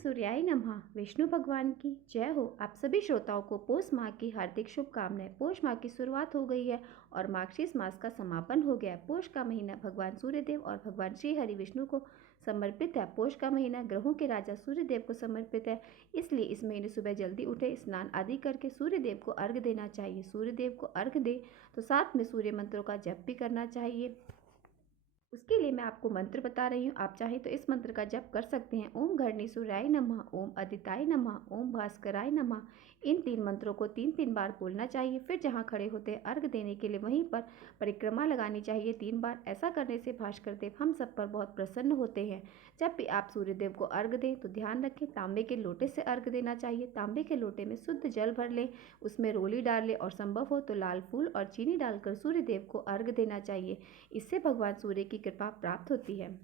सूर्याय नमः। विष्णु भगवान की जय हो। आप सभी श्रोताओं को पौष माह की हार्दिक शुभकामनाएं। पौष माह की शुरुआत हो गई है और मार्गशीर्ष मास का समापन हो गया है। पौष का महीना भगवान सूर्यदेव और भगवान श्री हरि विष्णु को समर्पित है। पौष का महीना ग्रहों के राजा सूर्यदेव को समर्पित है, इसलिए इस महीने सुबह जल्दी उठे, स्नान आदि करके सूर्यदेव को अर्घ्य देना चाहिए। सूर्यदेव को अर्घ्य दे तो साथ में सूर्य मंत्रों का जप भी करना चाहिए। उसके लिए मैं आपको मंत्र बता रही हूँ। आप चाहें तो इस मंत्र का जप कर सकते हैं। ओम घरणीसूर्याय नमः, ओम अदिताय नमः, ओम भास्कराय नमः। इन 3 मंत्रों को 3-3 बार बोलना चाहिए। फिर जहाँ खड़े होते हैं अर्घ देने के लिए वहीं पर परिक्रमा लगानी चाहिए 3 बार। ऐसा करने से भास्कर देव हम सब पर बहुत प्रसन्न होते हैं। जब भी आप सूर्यदेव को अर्घ दें तो ध्यान रखें तांबे के लोटे से अर्घ देना चाहिए। तांबे के लोटे में शुद्ध जल भर लें, उसमें रोली डाल लें और संभव हो तो लाल फूल और चीनी डालकर सूर्यदेव को अर्घ देना चाहिए। इससे भगवान सूर्य की कृपा प्राप्त होती है।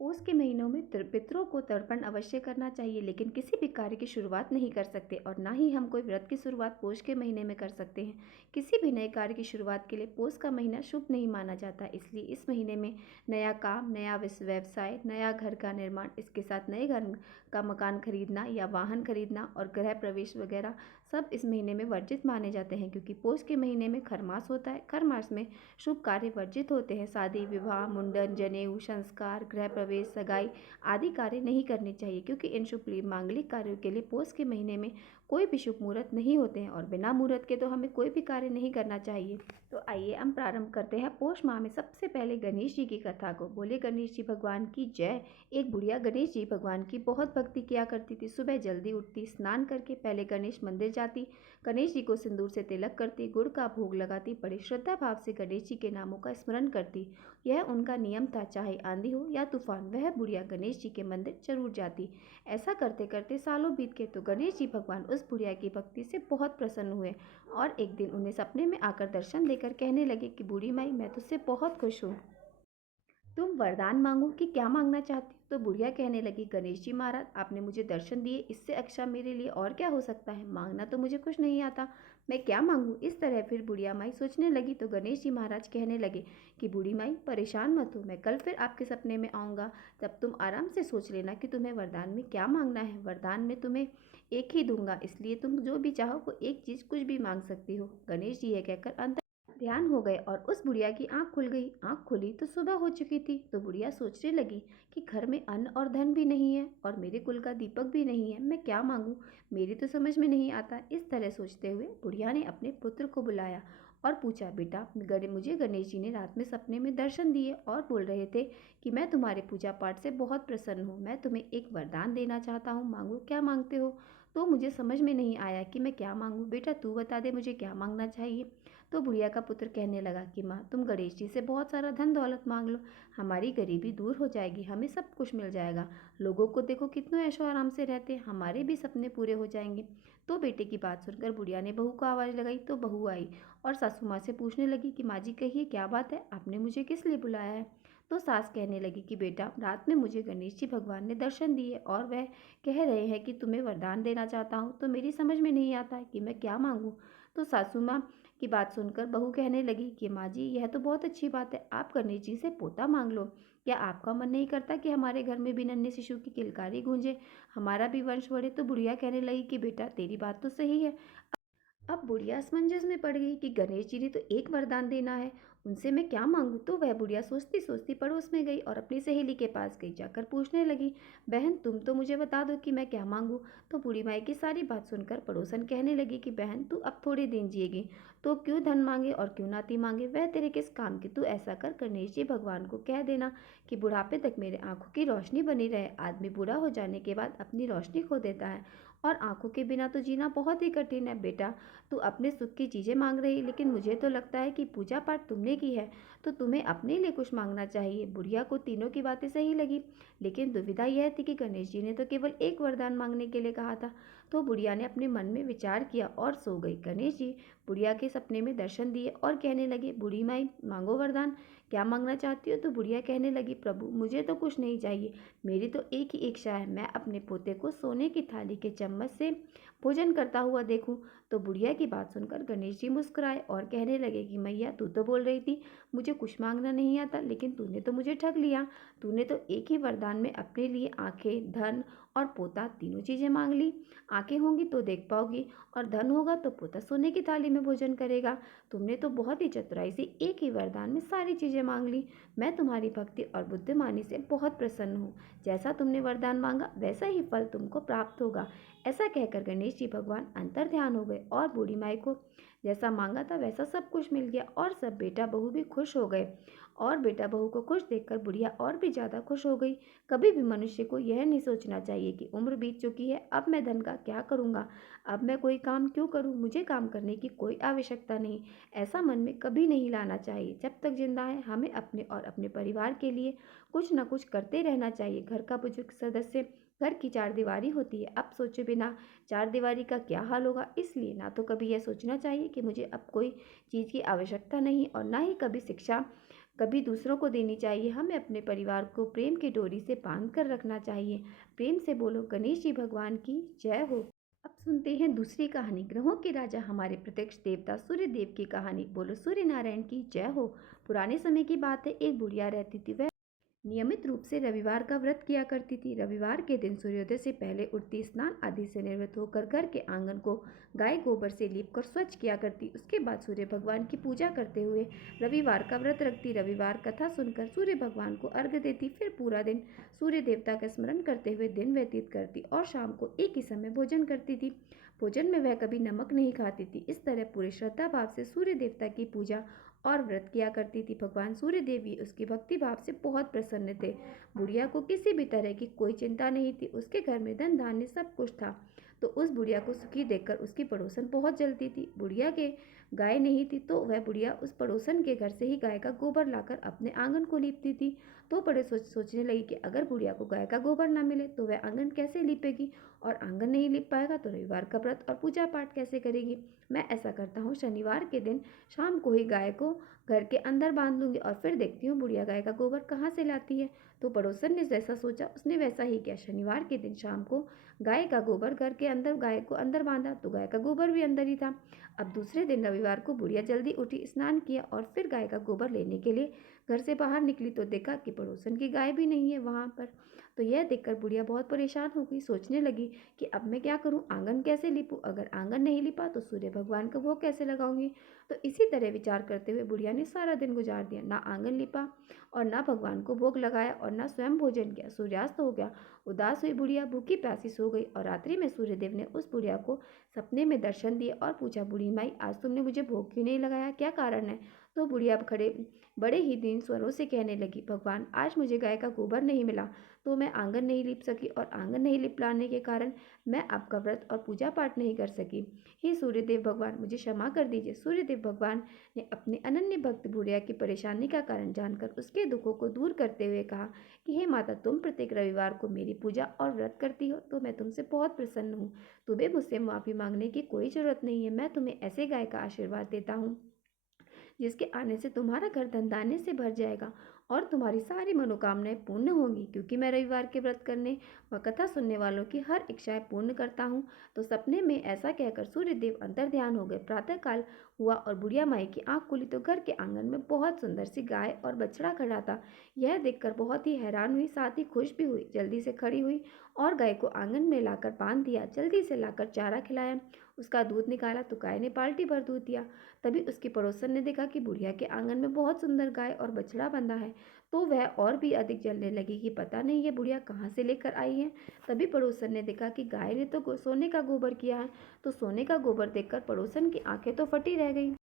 पौष के महीनों में पितरों को तर्पण अवश्य करना चाहिए, लेकिन किसी भी कार्य की शुरुआत नहीं कर सकते और ना ही हम कोई व्रत की शुरुआत पौष के महीने में कर सकते हैं। किसी भी नए कार्य की शुरुआत के लिए पौष का महीना शुभ नहीं माना जाता, इसलिए इस महीने में नया काम, नया व्यवसाय, नया घर का निर्माण, इसके साथ नए घर का मकान खरीदना या वाहन खरीदना और गृह प्रवेश वगैरह सब इस महीने में वर्जित माने जाते हैं, क्योंकि पौष के महीने में खरमास होता है। खरमास में शुभ कार्य वर्जित होते हैं। शादी, विवाह, मुंडन, जनेऊ, संस्कार, गृह प्रवेश, सगाई आदि कार्य नहीं करने चाहिए, क्योंकि इन शुभ मांगलिक कार्यों के लिए पौष के महीने में कोई भी शुभ मुहूर्त नहीं होते हैं और बिना मुहूर्त के तो हमें कोई भी कार्य नहीं करना चाहिए। तो आइए हम प्रारंभ करते हैं पौष माह में सबसे पहले गणेश जी की कथा को। बोले गणेश जी भगवान की जय। एक बुढ़िया गणेश जी भगवान की बहुत भक्ति किया करती थी। सुबह जल्दी उठती, स्नान करके पहले गणेश मंदिर जाती, गणेश जी को सिंदूर से तिलक करती, गुड़ का भोग लगाती, बड़े श्रद्धा भाव से गणेश जी के नामों का स्मरण करती। यह उनका नियम था, चाहे आंधी हो या तूफान, वह बुढ़िया गणेश जी के मंदिर जरूर जाती। ऐसा करते करते सालों बीत गए तो गणेश जी भगवान उस बुढ़िया की भक्ति से बहुत प्रसन्न हुए और एक दिन उन्हें सपने में आकर दर्शन देकर कहने लगे कि बूढ़ी माई, मैं तुझसे बहुत खुश हूँ, तुम वरदान मांगो कि क्या मांगना चाहती हो। तो बुढ़िया कहने लगी, गणेश जी महाराज, आपने मुझे दर्शन दिए, इससे अच्छा मेरे लिए और क्या हो सकता है। मांगना तो मुझे कुछ नहीं आता, मैं क्या मांगू। इस तरह फिर बुढ़िया माई सोचने लगी तो गणेश जी महाराज कहने लगे कि बूढ़ी माई परेशान मत हो, मैं कल फिर आपके सपने में आऊँगा, तब तुम आराम से सोच लेना कि तुम्हें वरदान में क्या मांगना है। वरदान में तुम्हें एक ही दूंगा, इसलिए तुम जो भी चाहो वो एक चीज़ कुछ भी मांग सकती हो। गणेश जी यह कहकर ध्यान हो गए और उस बुढ़िया की आंख खुल गई। आंख खुली तो सुबह हो चुकी थी। तो बुढ़िया सोचने लगी कि घर में अन्न और धन भी नहीं है और मेरे कुल का दीपक भी नहीं है, मैं क्या मांगू, मेरी तो समझ में नहीं आता। इस तरह सोचते हुए बुढ़िया ने अपने पुत्र को बुलाया और पूछा, बेटा, मुझे गणेश जी ने रात में सपने में दर्शन दिए और बोल रहे थे कि मैं तुम्हारे पूजा पाठ से बहुत प्रसन्न हूँ, मैं तुम्हें एक वरदान देना चाहता हूँ, मांगो, क्या मांगते हो। तो मुझे समझ में नहीं आया कि मैं क्या मांगू, बेटा तू बता दे मुझे क्या मांगना चाहिए। तो बुढ़िया का पुत्र कहने लगा कि माँ, तुम गणेश जी से बहुत सारा धन दौलत मांग लो, हमारी गरीबी दूर हो जाएगी, हमें सब कुछ मिल जाएगा। लोगों को देखो कितने ऐशो आराम से रहते, हमारे भी सपने पूरे हो जाएंगे। तो बेटे की बात सुनकर बुढ़िया ने बहू को आवाज़ लगाई। तो बहू आई और सासू माँ से पूछने लगी कि माँ जी कहिए क्या बात है, आपने मुझे किस लिए बुलाया है। तो सास कहने लगी कि बेटा, रात में मुझे गणेश जी भगवान ने दर्शन दिए और वह कह रहे हैं कि तुम्हें वरदान देना चाहता हूँ, तो मेरी समझ में नहीं आता है कि मैं क्या मांगूँ। तो सासू माँ की बात सुनकर बहू कहने लगी कि माँ जी, यह तो बहुत अच्छी बात है, आप गणेश जी से पोता मांग लो। क्या आपका मन नहीं करता कि हमारे घर में भी नन्हे शिशु की किलकारी गूंजे, हमारा भी वंश बढ़े। तो बुढ़िया कहने लगी कि बेटा तेरी बात तो सही है। अब बुढ़िया असमंजस में पड़ गई कि गणेश जी ने तो एक वरदान देना है, उनसे मैं क्या मांगू। तो वह बुढ़िया सोचती सोचती पड़ोस में गई और अपनी सहेली के पास गई। जाकर पूछने लगी, बहन तुम तो मुझे बता दो कि मैं क्या मांगू। तो बूढ़ी माई की सारी बात सुनकर पड़ोसन कहने लगी कि बहन तू अब थोड़े दिन जिएगी तो क्यों धन मांगे और क्यों नाती मांगे, वह तेरे किस काम की। तू ऐसा कर, गणेश जी भगवान को कह देना कि बुढ़ापे तक मेरे आंखों की रोशनी बनी रहे। आदमी बूढ़ा हो जाने के बाद अपनी रोशनी खो देता है और आंखों के बिना तो जीना बहुत ही कठिन है। बेटा तू अपने सुख की चीज़ें मांग रही, लेकिन मुझे तो लगता है कि पूजा पाठ तुमने की है तो तुम्हें अपने लिए कुछ मांगना चाहिए। बुढ़िया को तीनों की बातें सही लगी, लेकिन दुविधा यह थी कि गणेश जी ने तो केवल एक वरदान मांगने के लिए कहा था। तो बुढ़िया ने अपने मन में विचार किया और सो गई। गणेश जी बुढ़िया के सपने में दर्शन दिए और कहने लगे, बूढ़ी माई मांगो वरदान, क्या मांगना चाहती हो। तो बुढ़िया कहने लगी, प्रभु मुझे तो कुछ नहीं चाहिए, मेरी तो एक ही इच्छा है, मैं अपने पोते को सोने की थाली के चम्मच से भोजन करता हुआ देखूं। तो बुढ़िया की बात सुनकर गणेश जी मुस्कुराए और कहने लगे कि मैया, तू तो बोल रही थी मुझे कुछ मांगना नहीं आता, लेकिन तूने तो मुझे ठग लिया। तूने तो एक ही वरदान में अपने लिए आंखें, धन और पोता तीनों चीज़ें मांग ली। आंखें होंगी तो देख पाओगी और धन होगा तो पोता सोने की थाली में भोजन करेगा। तुमने तो बहुत ही चतुराई से एक ही वरदान में सारी चीज़ें मांग ली। मैं तुम्हारी भक्ति और बुद्धिमानी से बहुत प्रसन्न हूँ। जैसा तुमने वरदान मांगा वैसा ही फल तुमको प्राप्त होगा। ऐसा कहकर गणेश जी भगवान अंतर ध्यान हो गए और बूढ़ी माई को जैसा मांगा था वैसा सब कुछ मिल गया और सब बेटा बहू भी खुश हो गए। और बेटा बहू को खुश देखकर बुढ़िया और भी ज़्यादा खुश हो गई। कभी भी मनुष्य को यह नहीं सोचना चाहिए कि उम्र बीत चुकी है, अब मैं धन का क्या करूँगा, अब मैं कोई काम क्यों करूँ, मुझे काम करने की कोई आवश्यकता नहीं। ऐसा मन में कभी नहीं लाना चाहिए। जब तक जिंदा है हमें अपने और अपने परिवार के लिए कुछ न कुछ करते रहना चाहिए। घर का बुजुर्ग सदस्य घर की चारदीवारी होती है। अब सोचे बिना चारदीवारी का क्या हाल होगा, इसलिए ना तो कभी यह सोचना चाहिए कि मुझे अब कोई चीज़ की आवश्यकता नहीं और ना ही कभी शिक्षा कभी दूसरों को देनी चाहिए। हमें अपने परिवार को प्रेम की डोरी से बांध कर रखना चाहिए। प्रेम से बोलो गणेश जी भगवान की जय हो। अब सुनते हैं दूसरी कहानी, ग्रहों के राजा हमारे प्रत्यक्ष देवता सूर्य देव की कहानी। बोलो सूर्य नारायण की जय हो। पुराने समय की बात है, एक बुढ़िया रहती थी। वह नियमित रूप से रविवार का व्रत किया करती थी। रविवार के दिन सूर्योदय से पहले उठती, स्नान आदि से निवृत्त होकर घर के आंगन को गाय गोबर से लीपकर स्वच्छ किया करती। उसके बाद सूर्य भगवान की पूजा करते हुए रविवार का व्रत रखती। रविवार कथा सुनकर सूर्य भगवान को अर्घ्य देती। फिर पूरा दिन सूर्य देवता का स्मरण करते हुए दिन व्यतीत करती और शाम को एक ही समय भोजन करती थी। भोजन में वह कभी नमक नहीं खाती थी। इस तरह पूरे श्रद्धा भाव से सूर्य देवता की पूजा और व्रत किया करती थी। भगवान सूर्य देवी उसकी भक्ति भाव से बहुत प्रसन्न थे। बुढ़िया को किसी भी तरह की कोई चिंता नहीं थी। उसके घर में धन धान्य सब कुछ था। तो उस बुढ़िया को सुखी देखकर उसकी पड़ोसन बहुत जलती थी। बुढ़िया के गाय नहीं थी तो वह बुढ़िया उस पड़ोसन के घर से ही गाय का गोबर लाकर अपने आंगन को लीपती थी। तो बड़े सोचने लगी कि अगर बुढ़िया को गाय का गोबर ना मिले तो वह आंगन कैसे लीपेगी, और आंगन नहीं लीप पाएगा तो रविवार का व्रत और पूजा पाठ कैसे करेगी। मैं ऐसा करता हूँ, शनिवार के दिन शाम को ही गाय को घर के अंदर बांध लूंगी और फिर देखती हूँ बुढ़िया गाय का गोबर कहाँ से लाती है। तो पड़ोसन ने जैसा सोचा उसने वैसा ही किया। शनिवार के दिन शाम को गाय का गोबर घर के अंदर गाय को अंदर बांधा तो गाय का गोबर भी अंदर ही था। अब दूसरे दिन रविवार को बुढ़िया जल्दी उठी, स्नान किया और फिर गाय का गोबर लेने के लिए घर से बाहर निकली तो देखा कि पड़ोसन की गाय भी नहीं है वहां पर। तो यह देखकर बुढ़िया बहुत परेशान हो गई। सोचने लगी कि अब मैं क्या करूं, आंगन कैसे लिपूं, अगर आंगन नहीं लिपा तो सूर्य भगवान का भोग कैसे लगाऊंगी। तो इसी तरह विचार करते हुए बुढ़िया ने सारा दिन गुजार दिया, ना आंगन लिपा और ना भगवान को भोग लगाया और ना स्वयं भोजन किया। सूर्यास्त हो गया। उदास हुई बुढ़िया भूखी प्यासी सो गई और रात्रि में सूर्यदेव ने उस बुढ़िया को सपने में दर्शन दिए और पूछा, बूढ़ी माई आज तुमने मुझे भोग क्यों नहीं लगाया, क्या कारण है। तो बुढ़िया खड़े बड़े ही दीन स्वरों से कहने लगी, भगवान आज मुझे गाय का गोबर नहीं मिला तो मैं आंगन नहीं लीप सकी और आंगन नहीं लिप लाने के कारण मैं आपका व्रत और पूजा पाठ नहीं कर सकी। हे सूर्यदेव भगवान मुझे क्षमा कर दीजिए। सूर्यदेव भगवान ने अपने अनन्य भक्त बुढ़िया की परेशानी का कारण जानकर उसके दुखों को दूर करते हुए कहा कि हे माता, तुम प्रत्येक रविवार को मेरी पूजा और व्रत करती हो तो मैं तुमसे बहुत प्रसन्न हूँ। तुम्हें मुझसे माफ़ी मांगने की कोई जरूरत नहीं है। मैं तुम्हें ऐसे गाय का आशीर्वाद देता हूँ जिसके आने से तुम्हारा घर धन धान्य से भर जाएगा और तुम्हारी सारी मनोकामनाएं पूर्ण होंगी। क्योंकि मैं रविवार के व्रत करने व कथा सुनने वालों की हर इच्छाएं पूर्ण करता हूँ। तो सपने में ऐसा कहकर सूर्यदेव अंतर ध्यान हो गए। प्रातःकाल हुआ और बुढ़िया माई की आंख खुली तो घर के आंगन में बहुत सुंदर सी गाय और बछड़ा खड़ा था। यह देखकर बहुत ही हैरान हुई, साथ ही खुश भी हुई। जल्दी से खड़ी हुई और गाय को आंगन में लाकर बांध दिया। जल्दी से लाकर चारा खिलाया, उसका दूध निकाला तो गाय ने बाल्टी भर दूध दिया। तभी उसकी पड़ोसन ने देखा कि बुढ़िया के आंगन में बहुत सुंदर गाय और बछड़ा बंधा है। तो वह और भी अधिक जलने लगी कि पता नहीं ये बुढ़िया कहाँ से लेकर आई है। तभी पड़ोसन ने देखा कि गाय ने तो सोने का गोबर किया है। तो सोने का गोबर देखकर पड़ोसन की आंखें तो फटी रह गई।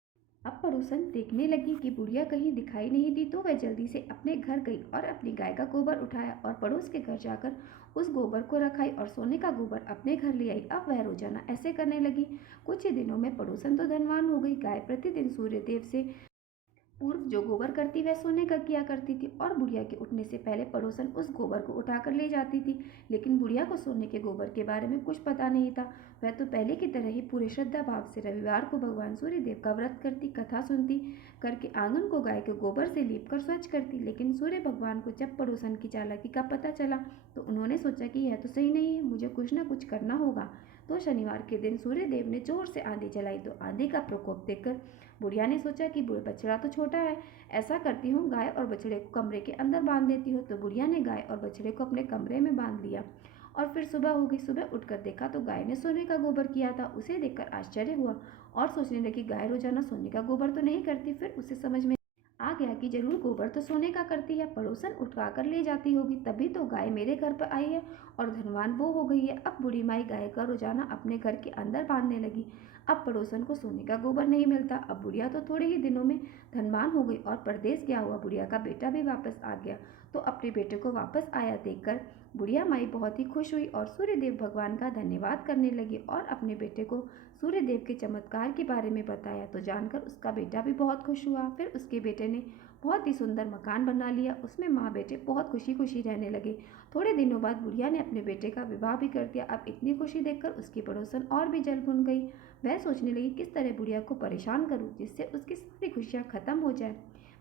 अब पड़ोसन देखने लगी कि बुढ़िया कहीं दिखाई नहीं दी तो वह जल्दी से अपने घर गई और अपनी गाय का गोबर उठाया और पड़ोस के घर जाकर उस गोबर को रखाई और सोने का गोबर अपने घर ले आई। अब वह रोजाना ऐसे करने लगी। कुछ ही दिनों में पड़ोसन तो धनवान हो गई। गाय प्रतिदिन सूर्यदेव से पूर्व जो गोबर करती वह सोने का किया करती थी और बुढ़िया के उठने से पहले पड़ोसन उस गोबर को उठाकर ले जाती थी। लेकिन बुढ़िया को सोने के गोबर के बारे में कुछ पता नहीं था। वह तो पहले की तरह ही पूरे श्रद्धा भाव से रविवार को भगवान सूर्यदेव का व्रत करती, कथा सुनती, करके आंगन को गाय के गोबर से लीप कर स्वच्छ करती। लेकिन सूर्य भगवान को जब पड़ोसन की चालाकी का पता चला तो उन्होंने सोचा कि यह तो सही नहीं है, मुझे कुछ ना कुछ करना होगा। तो शनिवार के दिन सूर्यदेव ने जोर से आंधी चलाई। तो आंधी का प्रकोप देखकर बुढ़िया ने सोचा कि बछड़ा तो छोटा है, ऐसा करती हूँ गाय और बछड़े को कमरे के अंदर बांध देती हूँ। तो बुढ़िया ने गाय और बछड़े को अपने कमरे में बांध लिया और फिर सुबह हो गई। सुबह उठकर देखा तो गाय ने सोने का गोबर किया था। उसे देखकर आश्चर्य हुआ और सोचने लगी गाय रोजाना सोने का गोबर तो नहीं करती। फिर उसे समझ में आ गया कि जरूर गोबर तो सोने का करती है, पड़ोसन उठा कर ले जाती होगी, तभी तो गाय मेरे घर पर आई है और धनवान वो हो गई है। अब बूढ़ी माई गाय का रोजाना अपने घर के अंदर बांधने लगी। अब पड़ोसन को सोने का गोबर नहीं मिलता। अब बुढ़िया तो थोड़े ही दिनों में धनवान हो गई और परदेश गया हुआ बुढ़िया का बेटा भी वापस आ गया। तो अपने बेटे को वापस आया देखकर बुढ़िया माई बहुत ही खुश हुई और सूर्यदेव भगवान का धन्यवाद करने लगी और अपने बेटे को सूर्यदेव के चमत्कार के बारे में बताया। तो जानकर उसका बेटा भी बहुत खुश हुआ। फिर उसके बेटे ने बहुत ही सुंदर मकान बना लिया। उसमें माँ बेटे बहुत खुशी खुशी रहने लगे। थोड़े दिनों बाद बुढ़िया ने अपने बेटे का विवाह भी कर दिया। अब इतनी खुशी देखकर उसकी पड़ोसन और भी जल भुन गई। वह सोचने लगी किस तरह बुढ़िया को परेशान करूं जिससे उसकी सारी खुशियां खत्म हो जाए।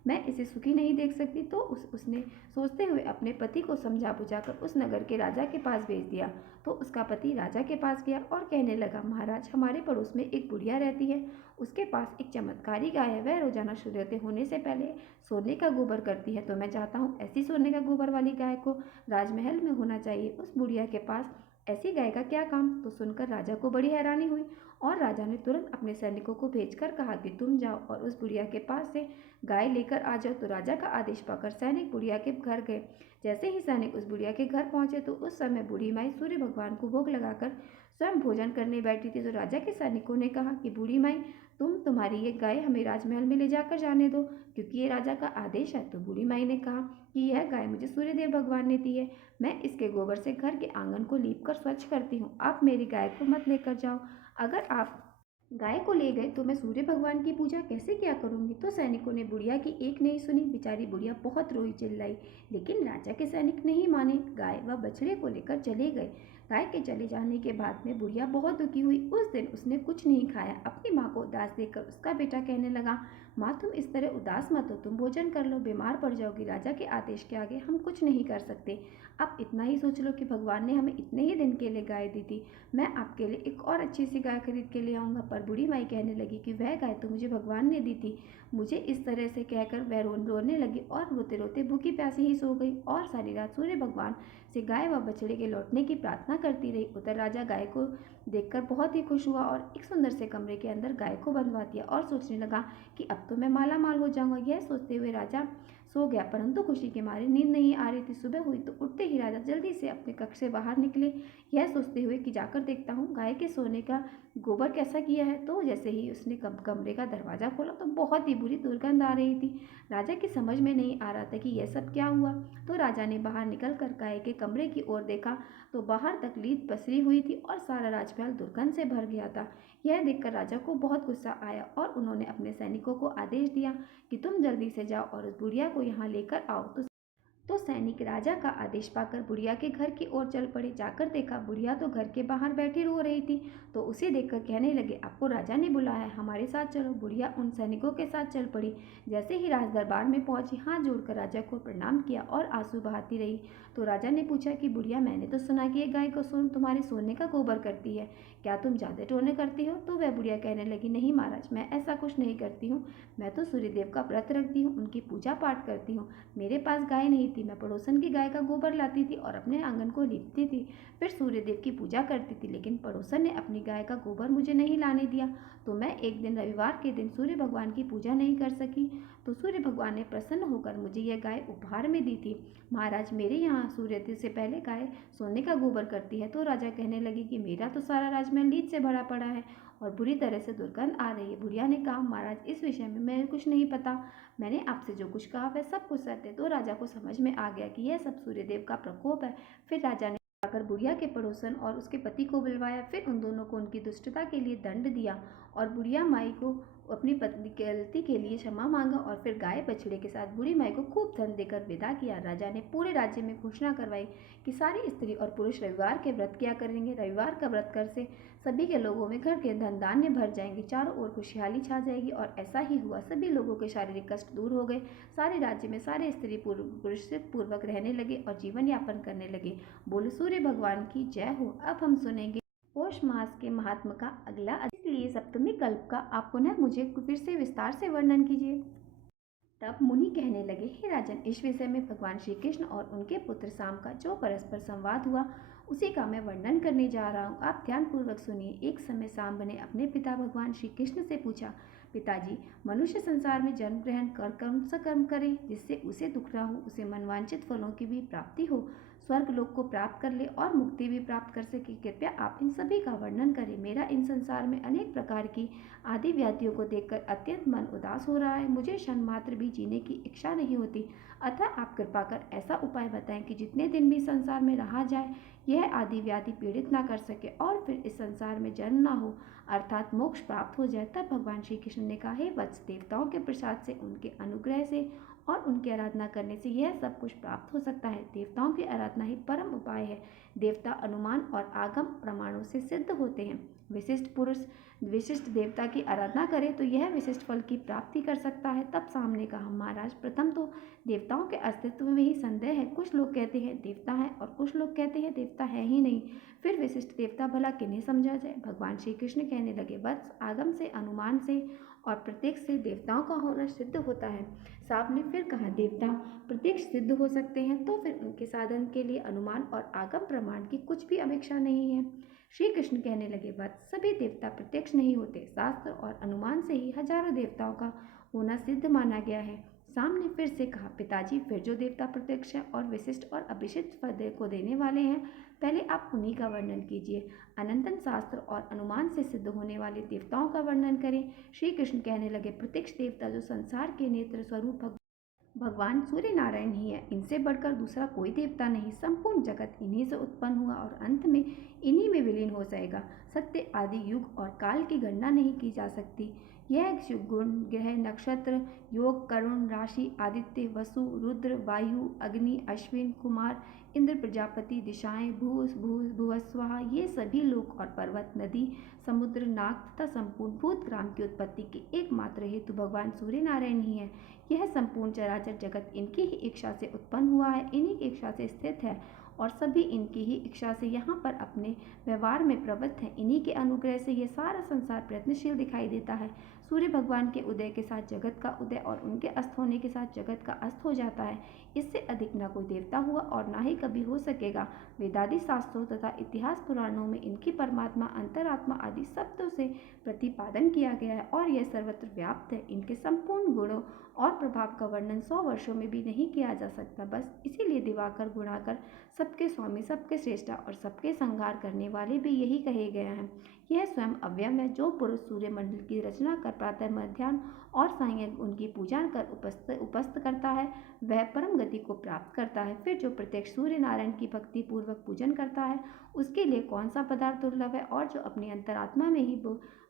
मैं इसे सुखी नहीं देख सकती। तो उसने सोचते हुए अपने पति को समझा बुझाकर उस नगर के राजा के पास भेज दिया। तो उसका पति राजा के पास गया और कहने लगा, महाराज हमारे पड़ोस में एक बुढ़िया रहती है, उसके पास एक चमत्कारी गाय है, वह रोजाना सूर्योदय होने से पहले सोने का गोबर करती है। तो मैं चाहता हूँ ऐसी सोने का गोबर वाली गाय को राजमहल में होना चाहिए। उस बुढ़िया के पास ऐसी गाय का क्या काम। तो सुनकर राजा को बड़ी हैरानी हुई और राजा ने तुरंत अपने सैनिकों को भेजकर कहा कि तुम जाओ और उस बुढ़िया के पास से गाय लेकर आ जाओ। तो राजा का आदेश पाकर सैनिक बुढ़िया के घर गए। जैसे ही सैनिक उस बुढ़िया के घर पहुंचे तो उस समय बूढ़ी माई सूर्य भगवान को भोग लगाकर स्वयं भोजन करने बैठी थी। तो राजा के सैनिकों ने कहा कि बूढ़ी माई तुम्हारी ये गाय हमें राजमहल में ले जाकर जाने दो, क्योंकि ये राजा का आदेश है। तो बूढ़ी माई ने कहा कि यह गाय मुझे सूर्यदेव भगवान ने दी है, मैं इसके गोबर से घर के आंगन को लीप कर स्वच्छ करती हूँ, आप मेरी गाय को मत लेकर जाओ। अगर आप गाय को ले गए तो मैं सूर्य भगवान की पूजा कैसे क्या करूंगी। तो सैनिकों ने बुढ़िया की एक नहीं सुनी। बेचारी बुढ़िया बहुत रोई चिल्लाई, लेकिन राजा के सैनिक नहीं माने। गाय व बछड़े को लेकर चले गए। गाय के चले जाने के बाद में बुढ़िया बहुत दुखी हुई। उस दिन उसने कुछ नहीं खाया। अपनी माँ को उदास देखकर उसका बेटा कहने लगा, माँ तुम इस तरह उदास मत हो, तुम भोजन कर लो, बीमार पड़ जाओगी, राजा के आदेश के आगे हम कुछ नहीं कर सकते। आप इतना ही सोच लो कि भगवान ने हमें इतने ही दिन के लिए गाय दी थी, मैं आपके लिए एक और अच्छी सी गाय खरीद के ले आऊँगा। पर बूढ़ी माई कहने लगी कि वह गाय तो मुझे भगवान ने दी थी। मुझे इस तरह से कहकर वह रोने लगी और रोते रोते भूखी प्यासी ही सो गई और सारी रात सूर्य भगवान से गाय व बछड़े के लौटने की प्रार्थना करती रही। उधर राजा गाय को देखकर बहुत ही खुश हुआ और एक सुंदर से कमरे के अंदर गाय को बंधवा दिया और सोचने लगा कि अब तो मैं माला माल हो जाऊंगा। यह सोचते हुए राजा सो गया, परंतु खुशी के मारे नींद नहीं आ रही थी। सुबह हुई तो उठते ही राजा जल्दी से अपने कक्ष से बाहर निकले, यह सोचते हुए कि जाकर देखता हूँ गाय के सोने का गोबर कैसा किया है। तो जैसे ही उसने कमरे का दरवाज़ा खोला तो बहुत ही बुरी दुर्गंध आ रही थी। राजा की समझ में नहीं आ रहा था कि यह सब क्या हुआ। तो राजा ने बाहर निकल कर गाय के कमरे की ओर देखा तो बाहर तक लीद पसरी हुई थी और सारा राजमहल दुर्गंध से भर गया था। यह देखकर राजा को बहुत गुस्सा आया और उन्होंने अपने सैनिकों को आदेश दिया कि तुम जल्दी से जाओ और उस बुढ़िया को यहाँ लेकर आओ। तो सैनिक राजा का आदेश पाकर बुढ़िया के घर की ओर चल पड़े। जाकर देखा बुढ़िया तो घर के बाहर बैठी रो रही थी। तो उसे देखकर कहने लगे, आपको राजा ने बुलाया है, हमारे साथ चलो। बुढ़िया उन सैनिकों के साथ चल पड़ी। जैसे ही राज दरबार में पहुंची, हाथ जोड़कर राजा को प्रणाम किया और आंसू बहाती रही। तो राजा ने पूछा कि बुढ़िया, मैंने तो सुना कि ये गाय को तुम्हारे सोने का गोबर करती है, क्या तुम ज्यादा टोने करती हो। तो वह बुढ़िया कहने लगी, नहीं महाराज, मैं ऐसा कुछ नहीं करती हूँ, मैं तो सूर्यदेव का व्रत रखती हूँ, उनकी पूजा पाठ करती हूँ। मेरे पास गाय नहीं थी, मैं पड़ोसन की गाय का गोबर लाती थी और अपने आंगन को लीपती थी, फिर सूर्यदेव की पूजा करती थी। लेकिन पड़ोसन ने अपनी गाय का गोबर मुझे नहीं लाने दिया, तो मैं एक दिन रविवार के दिन सूर्य भगवान की पूजा नहीं कर सकी। तो सूर्य भगवान ने प्रसन्न होकर मुझे यह गाय उपहार में दी थी। महाराज, मेरे यहाँ सूर्योदय से पहले गाय सोने का गोबर करती है। तो राजा कहने लगे कि मेरा तो सारा राजमहल लीद से भरा पड़ा है और बुरी तरह से दुर्गंध आ रही है। बुढ़िया ने कहा, महाराज इस विषय में मैं कुछ नहीं पता, मैंने आपसे जो कुछ कहा वह सब कुछ सत्य है। तो राजा को समझ में आ गया कि यह सब सूर्यदेव का प्रकोप है। फिर राजा ने जाकर बुढ़िया के पड़ोसन और उसके पति को बुलवाया, फिर उन दोनों को उनकी दुष्टता के लिए दंड दिया और बुढ़िया माई को अपनी पत्नी की गलती के लिए क्षमा मांगा और फिर गाय बछड़े के साथ बूढ़ी माई को खूब धन देकर विदा किया। राजा ने पूरे राज्य में घोषणा करवाई कि सारी स्त्री और पुरुष रविवार के व्रत किया करेंगे। रविवार का व्रत कर से सभी के लोगों में घर के धन धान्य भर जाएंगे, चारों ओर खुशहाली छा जाएगी। और ऐसा ही हुआ, सभी लोगों के शारीरिक कष्ट दूर हो गए। सारे राज्य में सारे स्त्री पुरुष पूर्वक रहने लगे और जीवन यापन करने लगे। बोलो सूर्य भगवान की जय हो। अब हम सुनेंगे पौष मास के महात्म का अगला, इसलिए सप्तमी कल्प का आप पुनः मुझे फिर से विस्तार से वर्णन कीजिए। तब मुनि कहने लगे, हे राजन, इस विषय में भगवान श्री कृष्ण और उनके पुत्र शाम का जो परस्पर संवाद हुआ उसी का मैं वर्णन करने जा रहा हूँ, आप ध्यानपूर्वक सुनिए। एक समय सांब ने अपने पिता भगवान श्री कृष्ण से पूछा, पिताजी, मनुष्य संसार में जन्म ग्रहण कर कौन सा कर्म करे जिससे उसे दुख ना हो, उसे मनवांछित फलों की भी प्राप्ति हो, स्वर्ग लोक को प्राप्त कर ले और मुक्ति भी प्राप्त कर सके। कृपया आप इन सभी का वर्णन करें। मेरा इन संसार में अनेक प्रकार की आदि व्याधियों को देखकर अत्यंत मन उदास हो रहा है। मुझे क्षण मात्र भी जीने की इच्छा नहीं होती। अतः आप कृपा कर ऐसा उपाय बताएं कि जितने दिन भी संसार में रहा जाए यह आदि व्याधि पीड़ित ना कर सके और फिर इस संसार में जन्म ना हो, अर्थात मोक्ष प्राप्त हो जाए। तब भगवान श्री कृष्ण ने कहा, हे वत्स, देवताओं के प्रसाद से, उनके अनुग्रह से और उनकी आराधना करने से यह सब कुछ प्राप्त हो सकता है। देवताओं की आराधना ही परम उपाय है। देवता अनुमान और आगम प्रमाणों से सिद्ध होते हैं। विशिष्ट पुरुष विशिष्ट देवता की आराधना करे तो यह विशिष्ट फल की प्राप्ति कर सकता है। तब सामने कहा, महाराज, प्रथम तो देवताओं के अस्तित्व में ही संदेह है। कुछ लोग कहते हैं देवता है और कुछ लोग कहते हैं देवता है ही नहीं। फिर विशिष्ट देवता भला किन्हें समझा जाए। भगवान श्री कृष्ण कहने लगे, वत्स, आगम से, अनुमान से और प्रत्यक्ष से देवताओं का होना सिद्ध होता है। सांप ने फिर कहा, देवता प्रत्यक्ष सिद्ध हो सकते हैं तो फिर उनके साधन के लिए अनुमान और आगम प्रमाण की कुछ भी अपेक्षा नहीं है। श्री कृष्ण कहने लगे, वत्स, सभी देवता प्रत्यक्ष नहीं होते। शास्त्र और अनुमान से ही हजारों देवताओं का होना सिद्ध माना गया है। सांब ने फिर से कहा, पिताजी, फिर जो देवता प्रत्यक्ष है और विशिष्ट और अविशिष्ट फल को देने वाले हैं, पहले आप उन्हीं का वर्णन कीजिए। अनंतन शास्त्र और अनुमान से सिद्ध होने वाले देवताओं का वर्णन करें। श्री कृष्ण कहने लगे, प्रत्यक्ष देवता जो संसार के नेत्र स्वरूप भगवान सूर्य नारायण ही है, इनसे बढ़कर दूसरा कोई देवता नहीं। संपूर्ण जगत इन्हीं से उत्पन्न हुआ और अंत में इन्हीं में विलीन हो जाएगा। सत्य, आदि, युग और काल की गणना नहीं की जा सकती। यह गुण, ग्रह, नक्षत्र, योग, करुण, राशि, आदित्य, वसु, रुद्र, वायु, अग्नि, अश्विन, कुमार, इंद्र, प्रजापति, दिशाएं, भुवस्वाहा, ये सभी लोक और पर्वत, नदी, समुद्र, नाग तथा संपूर्ण भूत ग्राम की उत्पत्ति के एकमात्र हेतु भगवान सूर्य नारायण ही है। यह संपूर्ण चराचर जगत इनकी ही इच्छा से उत्पन्न हुआ है, इन्हीं की इच्छा से स्थित है और सभी इनकी ही इच्छा से यहाँ पर अपने व्यवहार में प्रवृत्त हैं। इन्हीं के अनुग्रह से यह सारा संसार प्रयत्नशील दिखाई देता है। सूर्य भगवान के उदय के साथ जगत का उदय और उनके अस्त होने के साथ जगत का अस्त हो जाता है। इससे अधिक न कोई देवता हुआ और ना ही कभी हो सकेगा। वेदादि शास्त्रों तथा इतिहास पुराणों में इनकी परमात्मा, अंतरात्मा आदि शब्दों से प्रतिपादन किया गया है और यह सर्वत्र व्याप्त है। इनके संपूर्ण गुणों और प्रभाव का वर्णन 100 वर्षों में भी नहीं किया जा सकता। बस इसीलिए दिवाकर, गुणाकर, सबके स्वामी, सबके श्रेष्ठा और सबके संहार करने वाले भी यही कहे गए हैं। यह स्वयं अव्यय है। जो पुरुष सूर्यमंडल की रचना कर प्रातः, मध्याह्न और सायं उनकी पूजा कर उपस्थ करता है, वह परम गति को प्राप्त करता है। फिर जो प्रत्यक्ष सूर्य नारायण की भक्ति पूर्वक पूजन करता है, उसके लिए कौन सा पदार्थ दुर्लभ है। और जो अपनी अंतरात्मा में ही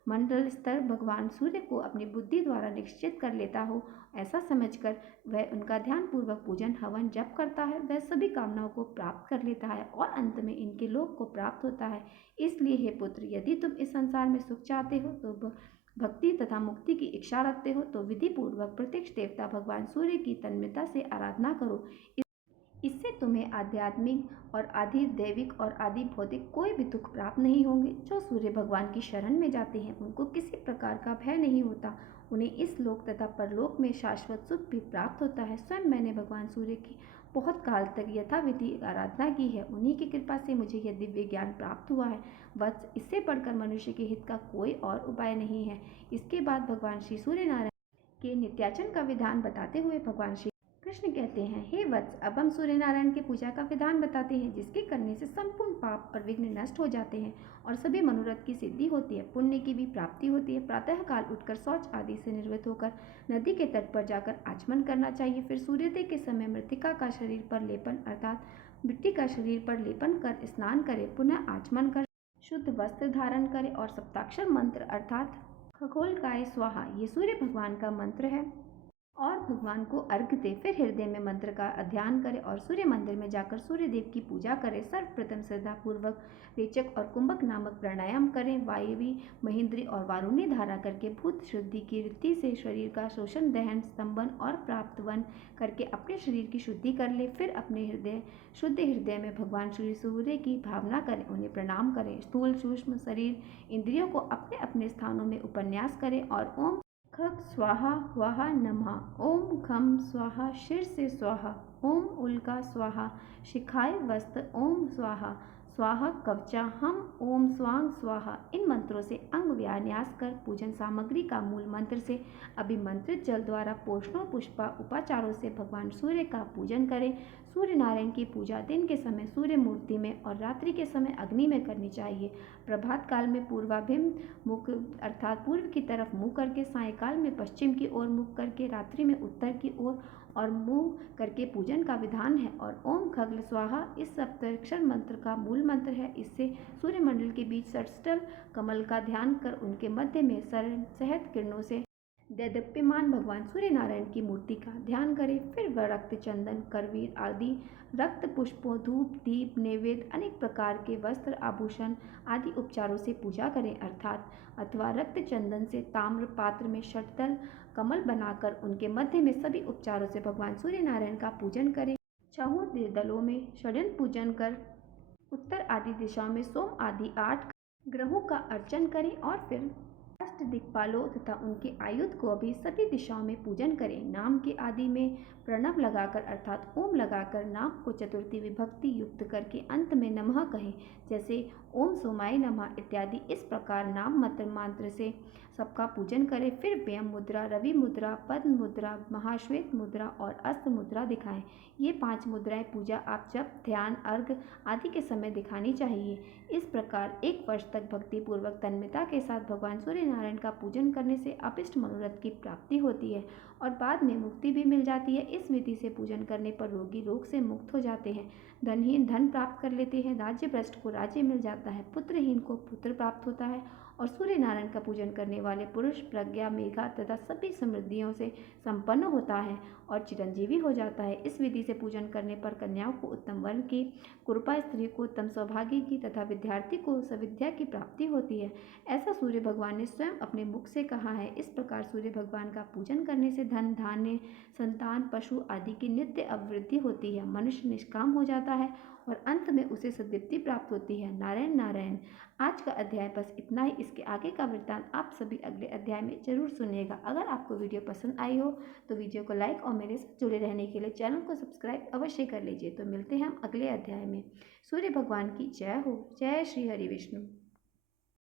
मंडल स्तर भगवान सूर्य को अपनी बुद्धि द्वारा निश्चित कर लेता हो, ऐसा समझकर वह उनका ध्यान पूर्वक पूजन, हवन, जप करता है, वह सभी कामनाओं को प्राप्त कर लेता है और अंत में इनके लोक को प्राप्त होता है। इसलिए हे पुत्र, यदि तुम इस संसार में सुख चाहते हो तो भक्ति तथा मुक्ति की इच्छा रखते हो तो विधि पूर्वक प्रत्यक्ष देवता भगवान सूर्य की तन्मयता से आराधना करो। इससे तुम्हें आध्यात्मिक और आदि दैविक और आदि भौतिक कोई भी दुख प्राप्त नहीं होंगे। जो सूर्य भगवान की शरण में जाते हैं उनको किसी प्रकार का भय नहीं होता। उन्हें इस लोक तथा परलोक में शाश्वत सुख भी प्राप्त होता है। स्वयं मैंने भगवान सूर्य की बहुत काल तक यथाविधि आराधना की है। उन्हीं की कृपा से मुझे यह दिव्य ज्ञान प्राप्त हुआ है। वत्स, इससे बढ़कर मनुष्य के हित का कोई और उपाय नहीं है। इसके बाद भगवान श्री सूर्य नारायण के नित्याचन का विधान बताते हुए भगवान श्री कृष्ण कहते हैं, हे वत्स, अब हम सूर्य नारायण की पूजा का विधान बताते हैं, जिसके करने से संपूर्ण पाप और विघ्न नष्ट हो जाते हैं और सभी मनोरथ की सिद्धि होती है, पुण्य की भी प्राप्ति होती है। प्रातः काल उठकर शौच आदि से निवृत्त होकर नदी के तट पर जाकर आचमन करना चाहिए। फिर सूर्योदय के समय मृतिका का शरीर पर लेपन अर्थात मिट्टी का शरीर पर लेपन कर स्नान करे, पुनः आचमन कर शुद्ध वस्त्र धारण करे और सप्ताक्षर मंत्र अर्थात खगोलकाय स्वाहा, ये सूर्य भगवान का मंत्र है, और भगवान को अर्घ्य दे। फिर हृदय में मंत्र का अध्ययन करे और सूर्य मंदिर में जाकर सूर्य देव की पूजा करें। सर्वप्रथम श्रद्धा पूर्वक रेचक और कुंभक नामक प्राणायाम करें। वायवी, महेंद्री और वारुणी धारा करके भूत शुद्धि की रीति से शरीर का शोषण, दहन, स्तंभन और प्राप्तवन करके अपने शरीर की शुद्धि कर ले। फिर अपने शुद्ध हृदय में भगवान श्री सूर्य की भावना करें, उन्हें प्रणाम करें। स्थूल सूक्ष्म शरीर इंद्रियों को अपने अपने स्थानों में उपन्यास करें और ओम खग स्वाहा वाहा नमः, ओम खम स्वाहा शीर्षे स्वाहा, ओम उल्का स्वाहा शिखाय वस्त, ओम स्वाहा स्वाहा कवचा हम, ओम स्वांग स्वाहा, इन मंत्रों से अंग व्यान्यास कर पूजन सामग्री का मूल मंत्र से अभिमंत्रित जल द्वारा पोषणों पुष्पा उपाचारों से भगवान सूर्य का पूजन करें। सूर्य नारायण की पूजा दिन के समय सूर्य मूर्ति में और रात्रि के समय अग्नि में करनी चाहिए। प्रभात काल में पूर्वाभिमुख अर्थात पूर्व की तरफ मुँह करके, सायंकाल में पश्चिम की ओर मुख करके, रात्रि में उत्तर की ओर और मुंह करके पूजन का विधान है। और ओम खग्ल स्वाहा इस सप्ताक्षर मंत्र का मूल मंत्र है। इससे सूर्यमंडल के बीच सटस्थल कमल का ध्यान कर उनके मध्य में सहत किरणों से दैदीप्यमान भगवान सूर्य नारायण की मूर्ति का ध्यान करें। फिर वह रक्त, चंदन, करवीर आदि रक्त पुष्पों, धूप, दीप, नैवेद्य, अनेक प्रकार के वस्त्र, आभूषण आदि उपचारों से पूजा करें अथवा रक्त चंदन से ताम्र पात्र में षटदल कमल बनाकर उनके मध्य में सभी उपचारों से भगवान सूर्य नारायण का पूजन करें। छहों दलों में षड्यंत्र पूजन कर उत्तर आदि दिशाओं में सोम आदि 8 ग्रहों का अर्चन करें और फिर अष्ट दिक्पालों तथा उनके आयुध को भी सभी दिशाओं में पूजन करें। नाम के आदि में प्रणव लगाकर अर्थात ओम लगाकर नाम को चतुर्थी विभक्ति युक्त करके अंत में नमः कहें, जैसे ओम सोमाय नमः इत्यादि। इस प्रकार नाम मंत्र से सबका पूजन करें। फिर व्यम मुद्रा, रवि मुद्रा, पद्म मुद्रा, महाश्वेत मुद्रा और अस्त मुद्रा दिखाएं। ये 5 मुद्राएं पूजा आप जप, ध्यान, अर्घ आदि के समय दिखानी चाहिए। इस प्रकार 1 वर्ष तक भक्ति पूर्वक तन्मयता के साथ भगवान सूर्य नारायण का पूजन करने से अभिष्ट मनोरथ की प्राप्ति होती है और बाद में मुक्ति भी मिल जाती है। इस विधि से पूजन करने पर रोगी रोग से मुक्त हो जाते हैं, धनहीन धन प्राप्त कर लेते हैं, राज्य भ्रष्ट को राज्य मिल जाता है, पुत्रहीन को पुत्र प्राप्त होता है और सूर्य नारायण का पूजन करने वाले पुरुष प्रज्ञा, मेघा तथा सभी समृद्धियों से संपन्न होता है और चिरंजीवी हो जाता है। इस विधि से पूजन करने पर कन्याओं को उत्तम वर्ण की कृपा, स्त्री को उत्तम सौभाग्य की तथा विद्यार्थी को सविद्या की प्राप्ति होती है। ऐसा सूर्य भगवान ने स्वयं अपने मुख से कहा है। इस प्रकार सूर्य भगवान का पूजन करने से धन, धान्य, संतान, पशु आदि की नित्य अभिवृद्धि होती है, मनुष्य निष्काम हो जाता है और अंत में उसे सद्गति प्राप्त होती है। नारायण नारायण। आज का अध्याय बस इतना ही। इसके आगे का वृत्तांत आप सभी अगले अध्याय में जरूर सुनिएगा। अगर आपको वीडियो पसंद आई हो तो वीडियो को लाइक और मेरे साथ जुड़े रहने के लिए चैनल को सब्सक्राइब अवश्य कर लीजिए। तो मिलते हैं हम अगले अध्याय में। सूर्य भगवान की जय हो। जय श्री हरि विष्णु।